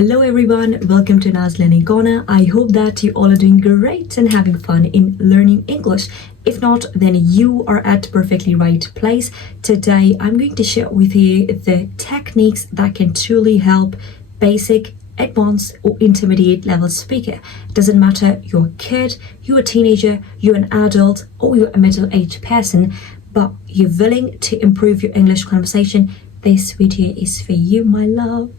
Hello everyone, welcome to Naz Learning Corner. I hope that you all are doing great and having fun in learning English. If not, then you are at perfectly right place. Today I'm going to share with you the techniques that can truly help basic, advanced or intermediate level speaker. It doesn't matter you're a kid, you're a teenager, you're an adult or you're a middle-aged person, but you're willing to improve your English conversation. This video is for you, my love.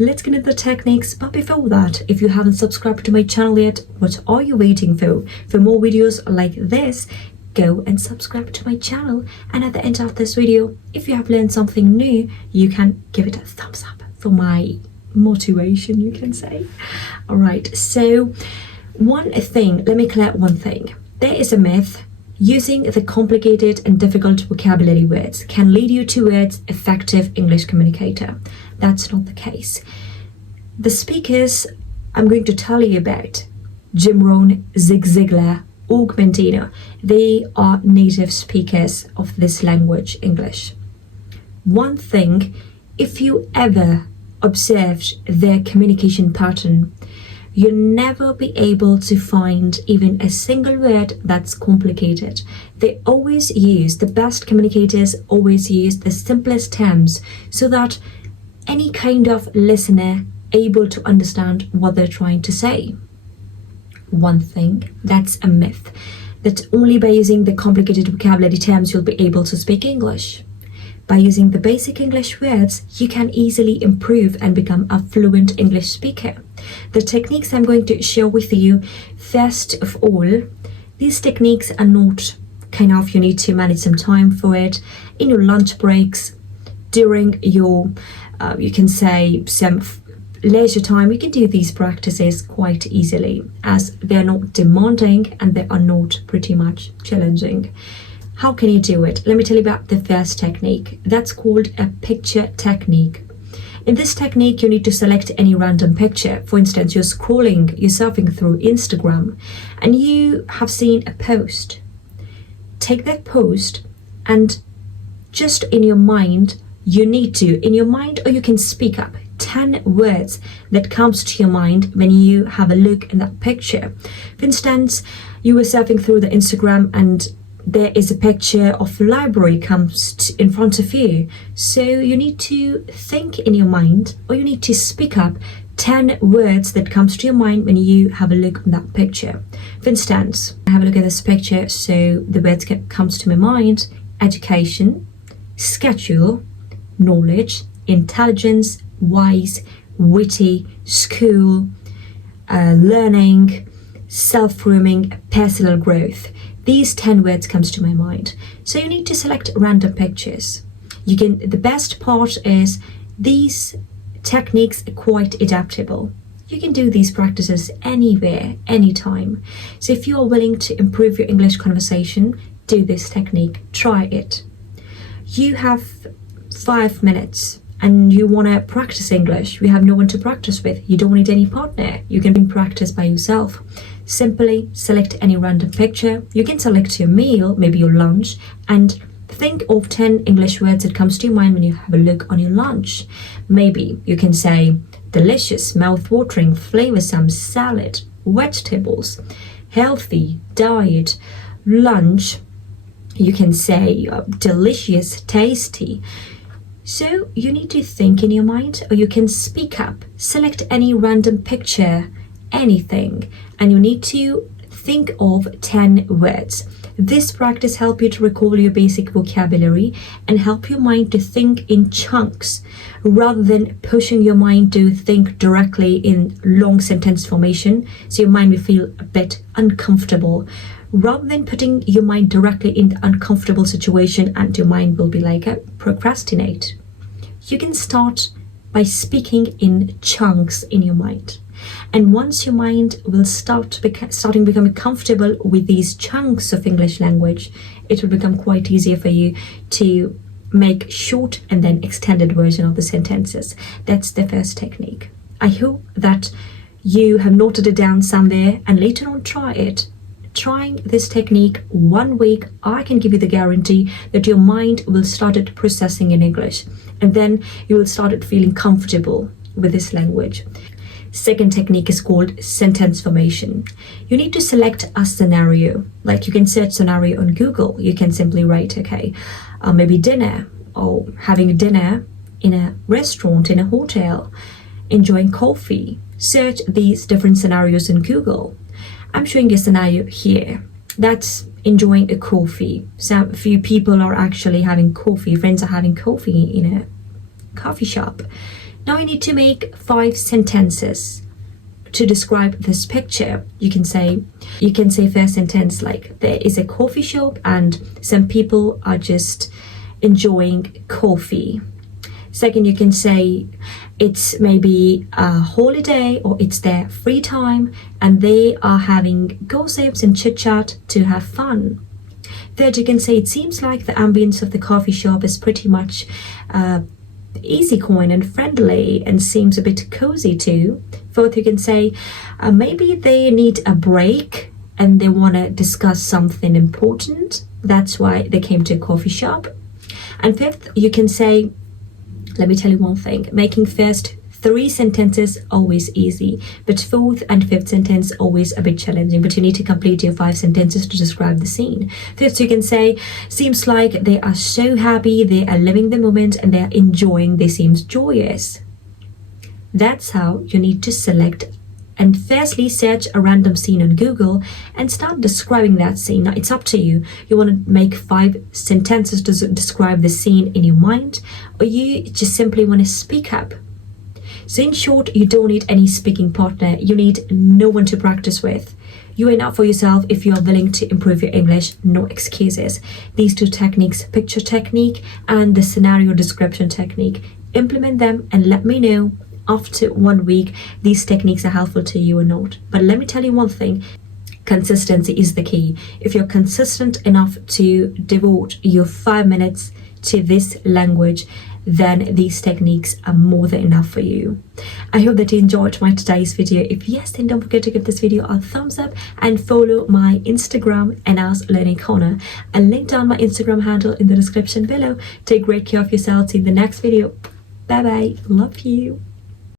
Let's get into the techniques, but before that, if you haven't subscribed to my channel yet, what are you waiting for? For more videos like this, go and subscribe to my channel. And at the end of this video, if you have learned something new, you can give it a thumbs up for my motivation, you can say. All right, so let me clear one thing. There is a myth. Using the complicated and difficult vocabulary words can lead you towards effective English communicator. That's not the case. The speakers I'm going to tell you about, Jim Rohn, Zig Ziglar, Augmentino, they are native speakers of this language, English. One thing, if you ever observed their communication pattern, you'll never be able to find even a single word that's complicated. The best communicators always use the simplest terms so that any kind of listener able to understand what they're trying to say. One thing, that's a myth, that only by using the complicated vocabulary terms you'll be able to speak English. By using the basic English words, you can easily improve and become a fluent English speaker. The techniques I'm going to share with you, first of all, these techniques are not you need to manage some time for it. In your lunch breaks, during your, you can say, some leisure time, you can do these practices quite easily as they're not demanding and they are not pretty much challenging. How can you do it? Let me tell you about the first technique. That's called a picture technique. In this technique, you need to select any random picture. For instance, you're surfing through Instagram and you have seen a post. Take that post and just in your mind, or you can speak up 10 words that comes to your mind when you have a look in that picture. For instance, you were surfing through the Instagram and there is a picture of a library comes in front of you. So you need to think in your mind, or you need to speak up 10 words that comes to your mind when you have a look at that picture. For instance, I have a look at this picture, so the words comes to my mind: education, schedule, knowledge, intelligence, wise, witty, school, learning, self-grooming, personal growth. These 10 words comes to my mind. So you need to select random pictures. The best part is these techniques are quite adaptable. You can do these practices anywhere, anytime. So if you are willing to improve your English conversation, do this technique, try it. You have 5 minutes and you want to practice English. You have no one to practice with. You don't need any partner. You can practice by yourself. Simply select any random picture. You can select your meal, maybe your lunch, and think of 10 English words that comes to your mind when you have a look on your lunch. Maybe you can say delicious, mouth-watering, flavorsome, salad, vegetables, healthy, diet, lunch. You can say delicious, tasty. So you need to think in your mind, or you can speak up. Select any random picture, anything, and you need to think of 10 words. This practice helps you to recall your basic vocabulary and help your mind to think in chunks rather than pushing your mind to think directly in long sentence formation, so your mind will feel a bit uncomfortable. Rather than putting your mind directly in the uncomfortable situation and your mind will be like, procrastinate. You can start by speaking in chunks in your mind. And once your mind will start becoming comfortable with these chunks of English language, it will become quite easier for you to make short and then extended version of the sentences. That's the first technique. I hope that you have noted it down somewhere and later on try it. Trying this technique 1 week, I can give you the guarantee that your mind will start processing in English, and then you will start feeling comfortable. with this language. Second technique is called sentence formation. You need to select a scenario. Like you can search scenario on Google. You can simply write, okay, maybe dinner, or having dinner in a restaurant, in a hotel, enjoying coffee. Search these different scenarios in Google. I'm showing a scenario here. That's enjoying a coffee. So a few people are actually having coffee. Friends are having coffee in a coffee shop. Now you need to make 5 sentences to describe this picture. You can say first sentence like, there is a coffee shop and some people are just enjoying coffee. Second, you can say it's maybe a holiday or it's their free time and they are having gossips and chit chat to have fun. Third, you can say it seems like the ambience of the coffee shop is pretty much easygoing and friendly and seems a bit cozy too. Fourth, you can say maybe they need a break and they want to discuss something important. That's why they came to a coffee shop. And fifth, you can say, let me tell you one thing, making first 3 sentences always easy, but fourth and fifth sentence always a bit challenging, but you need to complete your 5 sentences to describe the scene. Fifth, you can say, seems like they are so happy, they are living the moment and they are enjoying, they seems joyous. That's how you need to select and firstly search a random scene on Google and start describing that scene. Now it's up to you. You want to make 5 sentences to describe the scene in your mind, or you just simply want to speak up. So in short, you don't need any speaking partner. You need no one to practice with. You are enough for yourself. If you are willing to improve your English, no excuses. These 2 techniques, picture technique and the scenario description technique, implement them and let me know after 1 week these techniques are helpful to you or not. But let me tell you one thing, consistency is the key. If you're consistent enough to devote your 5 minutes to this language, then these techniques are more than enough for you. I hope that you enjoyed my today's video. If yes, then don't forget to give this video a thumbs up and follow my Instagram Anna's Learning Corner. I'll link down my Instagram handle in the description below. Take great care of yourself. See you in the next video. Bye bye. Love you.